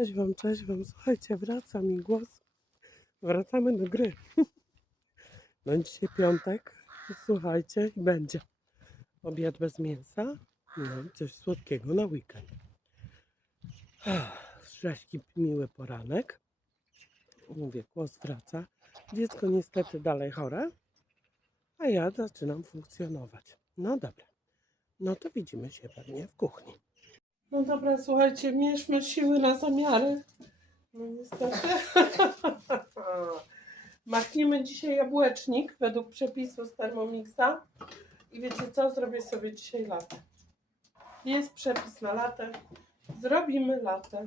Cześć wam, cześć wam. Słuchajcie, wraca mi głos. Wracamy do gry. No dzisiaj piątek. Słuchajcie, i będzie obiad bez mięsa. No coś słodkiego na weekend. Szczęśliwy, miły poranek. Mówię, głos wraca. Dziecko niestety dalej chore, a ja zaczynam funkcjonować. No dobra. No to widzimy się pewnie w kuchni. No dobra, słuchajcie, mierzmy siły na zamiary. No niestety. Machnimy dzisiaj jabłecznik według przepisu z Thermomixa. I wiecie co? Zrobię sobie dzisiaj latę. Jest przepis na latę. Zrobimy latę.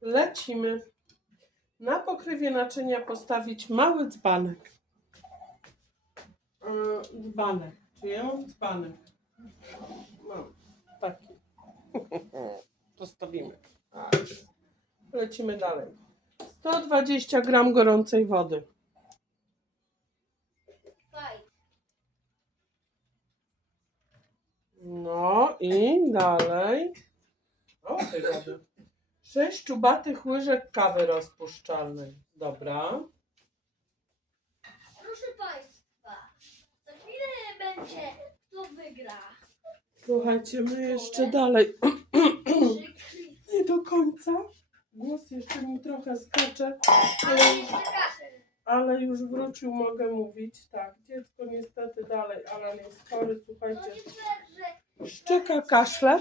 Lecimy. Na pokrywie naczynia postawić mały dzbanek. Yy, Dzbanek. Czy ja dzbanek? Taki. Postawimy. Lecimy dalej. 120 gram gorącej wody. Faj. No i dalej. O, tej wody. 6 czubatych łyżek kawy rozpuszczalnej. Dobra. Proszę Państwa, za chwilę będzie kto wygra. Słuchajcie, my jeszcze dalej. Nie do końca. Głos jeszcze mi trochę skacze, Ale ale już wrócił, mogę mówić. Tak, dziecko niestety dalej, ale nie chory. Słuchajcie, szczeka, kaszle.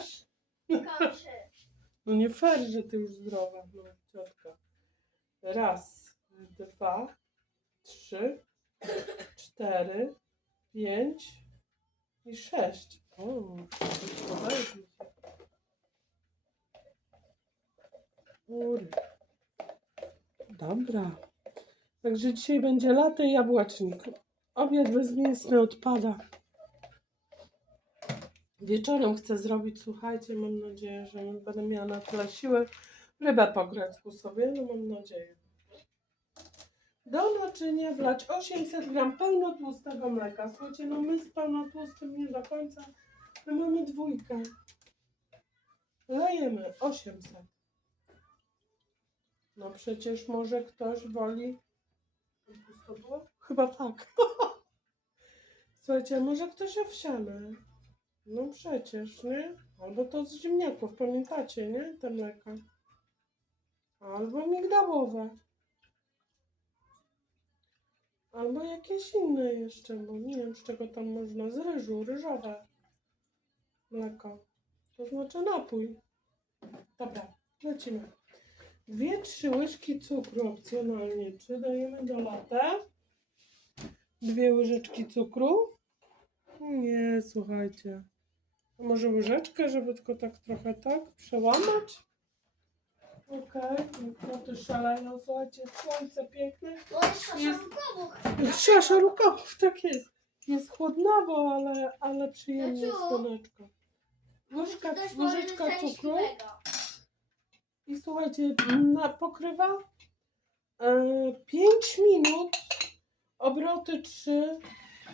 No nie fair, że ty już zdrowa, no ciotka. Raz, dwa, trzy, cztery, pięć i sześć. O, podoba mi się. Kurde. Dobra. Także dzisiaj będzie latte i jabłecznik. Obiad bezmięsny odpada. Wieczorem chcę zrobić, słuchajcie, mam nadzieję, że będę miała na tyle siły rybę po grecku sobie, no mam nadzieję. Do naczynia wlać 800 gram pełnotłustego mleka. Słuchajcie, no my z pełnotłustym nie do końca, my mamy dwójkę. Lejemy 800. No przecież może ktoś woli... Pusto było? Chyba tak. Słuchajcie, może ktoś owsiane. No przecież, nie? Albo to z ziemniaków, pamiętacie, nie? Te mleka. Albo migdałowe. Albo jakieś inne jeszcze, bo nie wiem z czego tam można. Z ryżu, ryżowe mleko. To znaczy napój. Dobra, lecimy. Dwie, trzy łyżki cukru opcjonalnie. Czy dajemy do latę? Dwie łyżeczki cukru? Nie, słuchajcie. A może łyżeczkę, żeby tylko tak trochę tak przełamać? Okej, no to szaleją, słuchajcie, słońce piękne. To jest Jest- szaszankowo. Siasza rukawów, tak jest. Jest chłodnawo, ale, ale przyjemnie Maciu. słoneczko. Łyżka, Ktoś łyżeczka cukru i słuchajcie, na pokrywa e, 5 minut, obroty 3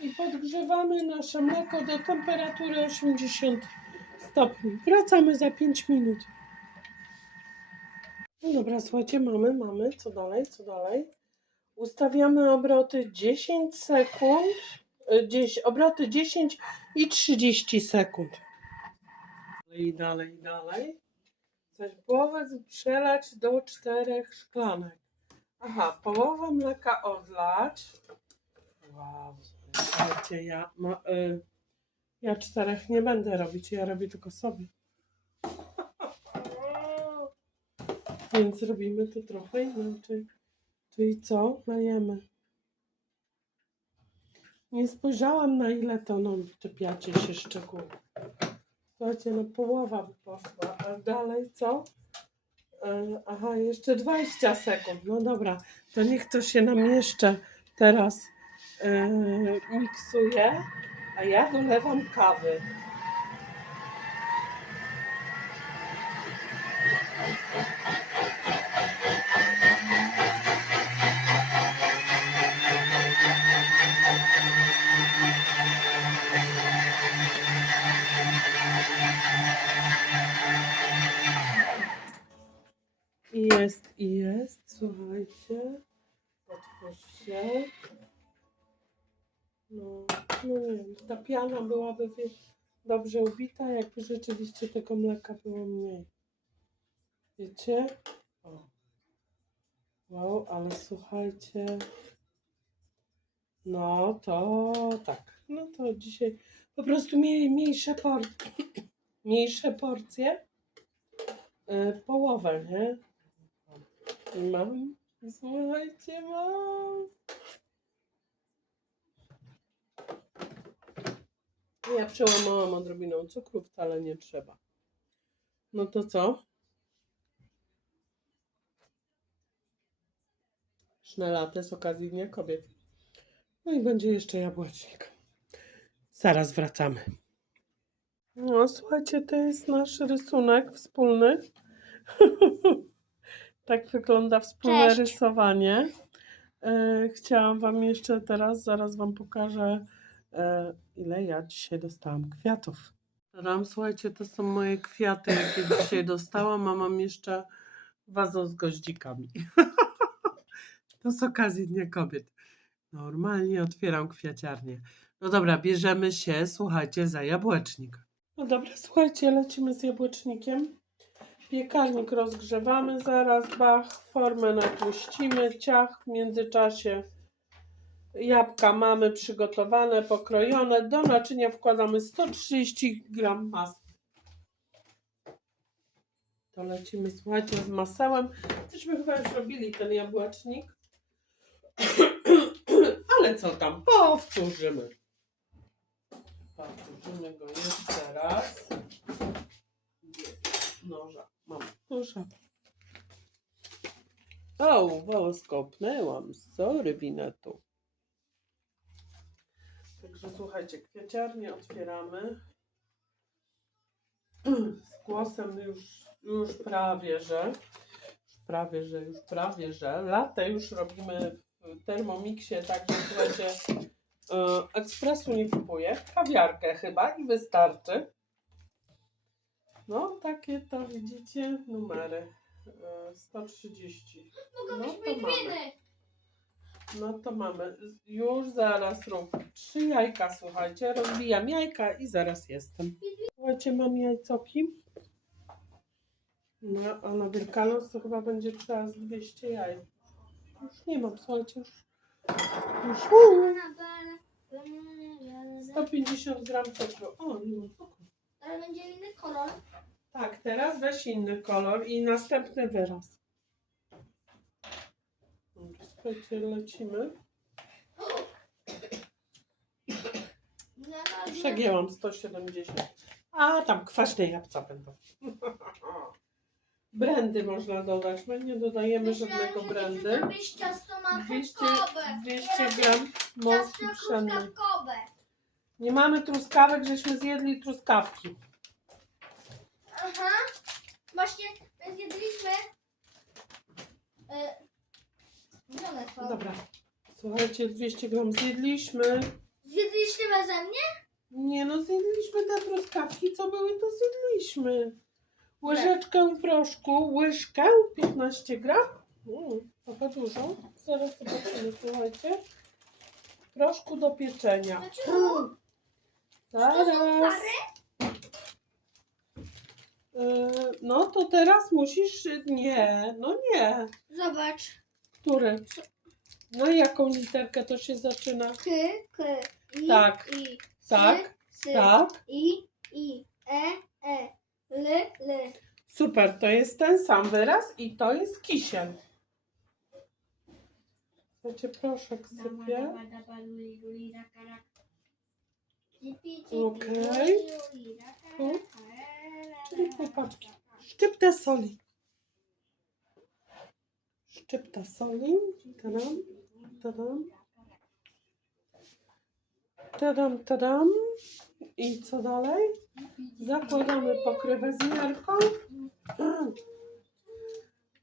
i podgrzewamy nasze mleko do temperatury 80 stopni. Wracamy za 5 minut. No dobra, słuchajcie, mamy, mamy. Co dalej, co dalej? Ustawiamy obroty 10 sekund, e, 10, obroty 10 i 30 sekund. I dalej, dalej. Coś połowę przelać do czterech szklanek. Aha, połowę mleka odlać. Wow, słuchajcie, ja, ma, y, ja czterech nie będę robić, ja robię tylko sobie. Więc robimy to trochę inaczej. Czyli co? Lejemy. Nie spojrzałam na ile to, no czepiacie się szczegółów. Słuchajcie, no połowa by poszła, a dalej co? E, Aha, jeszcze 20 sekund. No dobra, to niech to się nam jeszcze teraz e, miksuje, a ja dolewam kawy. Jest i jest, słuchajcie. Otwórz się. No, no nie wiem, ta piana byłaby dobrze ubita, jakby rzeczywiście tego mleka było mniej. Wiecie? O. Wow, ale słuchajcie. No to tak. No to dzisiaj po prostu mniej, mniejsze, por mniejsze porcje. Yy, połowę, nie? I mam. Słuchajcie, mam. Ja przełamałam odrobiną cukru, wcale nie trzeba. No to co? Sznelaty z okazji Dnia Kobiet. No i będzie jeszcze jabłecznik. Zaraz wracamy. No, słuchajcie, to jest nasz rysunek wspólny. tak wygląda wspólne Cześć. rysowanie. E, chciałam Wam jeszcze teraz, zaraz Wam pokażę, e, ile ja dzisiaj dostałam kwiatów. Tadam, słuchajcie, to są moje kwiaty, jakie dzisiaj dostałam, a mam jeszcze wazon z goździkami. to z okazji Dnia Kobiet. Normalnie otwieram kwiaciarnię. No dobra, bierzemy się, słuchajcie, za jabłecznik. No dobra, słuchajcie, lecimy z jabłecznikiem. Piekarnik rozgrzewamy zaraz, bach, formę napuścimy, ciach, w międzyczasie jabłka mamy przygotowane, pokrojone. Do naczynia wkładamy 130 gram masła. To lecimy, słuchajcie, z masełem. Myśmy chyba już robili ten jabłecznik. Ale co tam, powtórzymy. Powtórzymy go jeszcze raz. Noża, mam noża. O, włos kopnęłam. Sorry, winetu. Także słuchajcie, kwieciarnię otwieramy. Z głosem już, już prawie, że. Już prawie, że, już prawie, że. Latę już robimy w Thermomixie, także słuchajcie, e, ekspresu nie kupuję. Kawiarkę chyba i wystarczy. No, takie to widzicie numery. E, 130. Mogą No być to mamy. No to mamy. Już zaraz rób. Trzy jajka, słuchajcie. Rozbijam jajka i zaraz jestem. Słuchajcie, mam jajcoki. No, a na Wielkanoc to chyba będzie trzeba z 200 jaj. Już nie mam, słuchajcie, już. Już. 150 gram cukru. O, nie ma cukru. Ale będzie inny kolor. Tak, teraz weź inny kolor i następny wyraz. Słuchajcie, lecimy. Przegięłam 170. A, tam kwaśne jabłka będą. Brandy można dodać. My nie dodajemy żadnego brandy. chcesz zrobić ciasto 200, marchewkowe. 200 Teraz gram mąki pszennej. truskawkowe. Nie mamy truskawek, żeśmy zjedli truskawki. Aha. Właśnie my zjedliśmy. E, gdzie one są? Dobra. Słuchajcie, 200 gram zjedliśmy. Zjedliście beze mnie? Nie no, zjedliśmy te truskawki, co były, to zjedliśmy. Łyżeczkę proszku, łyżkę, 15 gram. Mm, trochę dużo. Zaraz zobaczymy, słuchajcie. Proszku do pieczenia. Dlaczego? To są Zaraz. pary? Yy, No to teraz musisz. Nie, no nie. Zobacz. Który? No i jaką literkę to się zaczyna? K, k, i, Tak. i, Tak, sy, tak. i, i, e, e, l, l. Super, to jest ten sam wyraz i to jest kisiel. Słuchajcie, proszek sypię. Okej. Pół paczki. Szczyptę soli. Szczypta soli. Tadam, tadam. Tadam, tadam. I co dalej? Zakładamy pokrywę z miarką.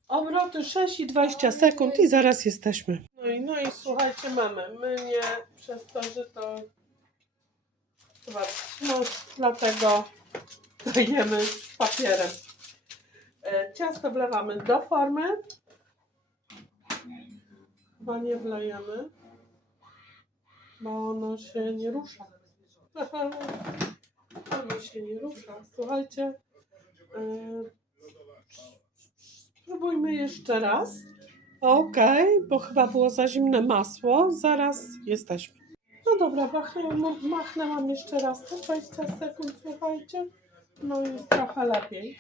Obroty 6 i 20 sekund i zaraz jesteśmy. No i, no i słuchajcie, mamy mynie przez to, że to chyba no, dlatego dajemy papierem. E, Ciasto wlewamy do formy. Chyba nie wlejemy, bo ono się nie rusza. Ono się nie rusza. Słuchajcie, e, spróbujmy jeszcze raz. Okej, bo chyba było za zimne masło. Zaraz jesteśmy. No dobra, machnęłam, machnęłam jeszcze raz te 20 sekund, słuchajcie. No jest trochę lepiej.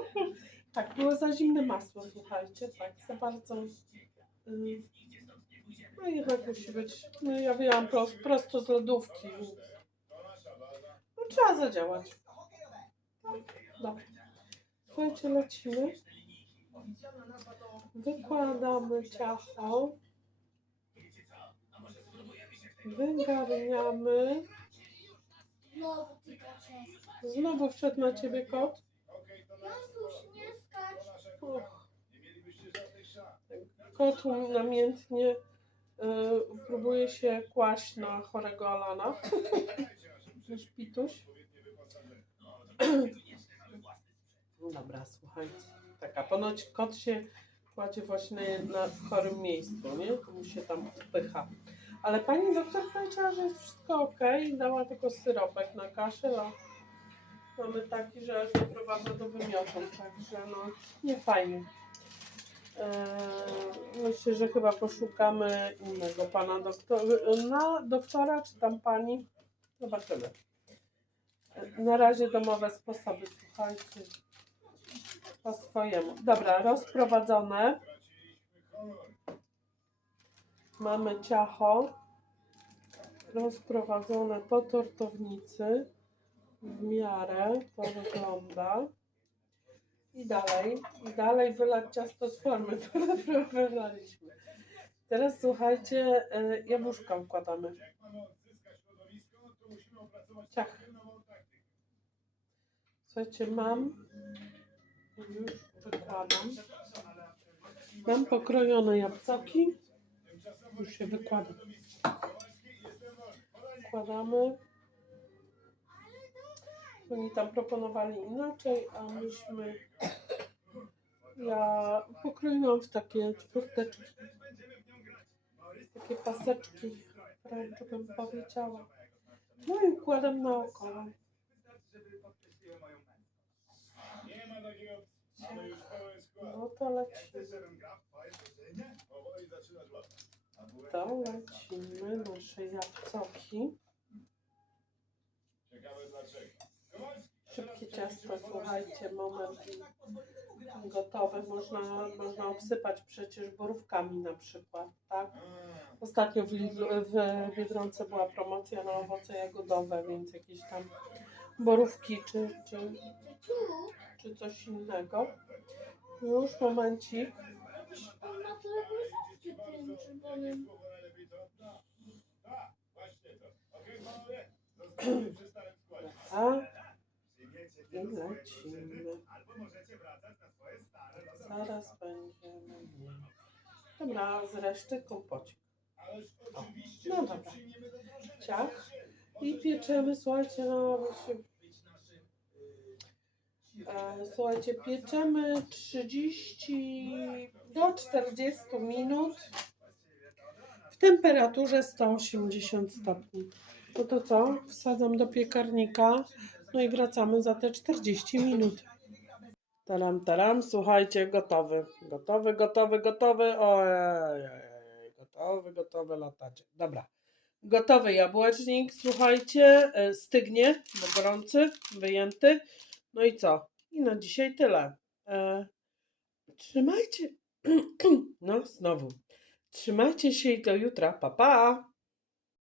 tak, było za zimne masło, słuchajcie, tak, za bardzo. y, No jednak musi być. No ja wyjęłam prosto, prosto z lodówki, no, trzeba zadziałać. Dobra. Słuchajcie, lecimy. Wykładamy ciasto. Wygarniamy. Znowu ty kaczek. Znowu wszedł na ciebie kot. Jankuś, nie skacz. Och. Kot namiętnie y, próbuje się kłaść na chorego Alana. Nasz pituś. Dobra, słuchajcie. Taka ponoć kot się kładzie właśnie na, w chorym miejscu, nie? Mu się tam wpycha. Ale pani doktor powiedziała, że jest wszystko ok. Dała tylko syropek na kaszel, a mamy taki, że aż doprowadza do wymiotów. Także no, nie fajnie. Eee, myślę, że chyba poszukamy innego pana doktora, doktora, czy tam pani. Zobaczymy. E, Na razie domowe sposoby, słuchajcie. Po swojemu. Dobra, rozprowadzone. Mamy ciacho rozprowadzone po tortownicy. W miarę to wygląda. I dalej, i dalej wylać ciasto z formy, które wylaliśmy. Teraz słuchajcie, y, jabłuszka wkładamy. Ciach. Słuchajcie, mam, już wykładam. Mam pokrojone jabłcoki. Już się wykładam. Wkładamy. Oni tam proponowali inaczej, a myśmy. Ja pokroiłam w takie czwórteczki. Takie paseczki, wręcz bym powiedziała. No i układam naokoło. No to lecimy. Powoli zaczynasz łapać. A bułek? To lecimy nasze jabłcoki. Szybkie ciasto, słuchajcie, moment gotowe. Można, można obsypać przecież borówkami na przykład, tak? Ostatnio w, w Biedronce była promocja na owoce jagodowe, więc jakieś tam borówki czy, czy, czy coś innego. Już momencik. Łyżeczki tym czerwonym. A lecimy. albo możecie wracać na swoje stare Zaraz będziemy. Dobra, z reszty kompocik. O, no dobra. Ciach. I pieczemy, słuchajcie, no właśnie. E, słuchajcie, pieczemy 30 do 40 minut w temperaturze 180 stopni. No to co? Wsadzam do piekarnika, no i wracamy za te 40 minut. Taram, taram, słuchajcie, gotowy. Gotowy, gotowy, gotowy. Ojej, gotowy, gotowy latacie. Dobra. Gotowy jabłecznik, słuchajcie, e, stygnie, bo gorący, wyjęty. No i co? I na dzisiaj tyle. E, trzymajcie. No, znowu. Trzymajcie się i do jutra. Pa, pa.